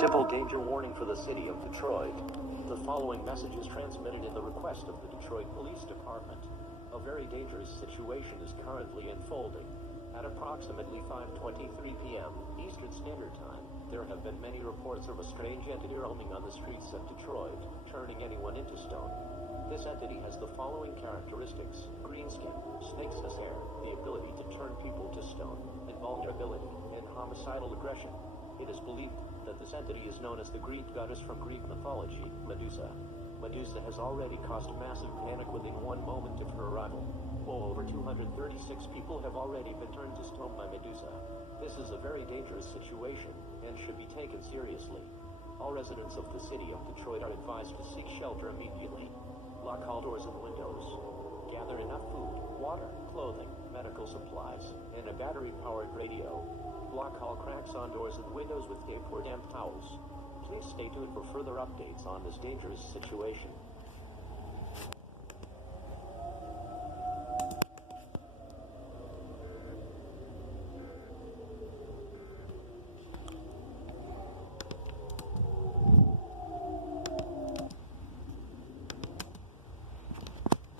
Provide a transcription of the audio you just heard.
Civil danger warning for the city of Detroit. The following message is transmitted in the request of the Detroit Police Department. A very dangerous situation is currently unfolding. At approximately 5:23 p.m. Eastern Standard Time, there have been many reports of a strange entity roaming on the streets of Detroit, turning anyone into stone. This entity has the following characteristics: green skin, snake's hair, the ability to turn people to stone, invulnerability, and homicidal aggression. It is believed that this entity is known as the Greek goddess from Greek mythology, Medusa. Medusa has already caused massive panic within 1 moment of her arrival. Over 236 people have already been turned to stone by Medusa. This is a very dangerous situation and should be taken seriously. All residents of the city of Detroit are advised to seek shelter immediately. Lock all doors and windows. Gather enough food, water, clothing, medical supplies, and a battery-powered radio. Block all cracks on doors and windows with tape or damp towels. Please stay tuned for further updates on this dangerous situation.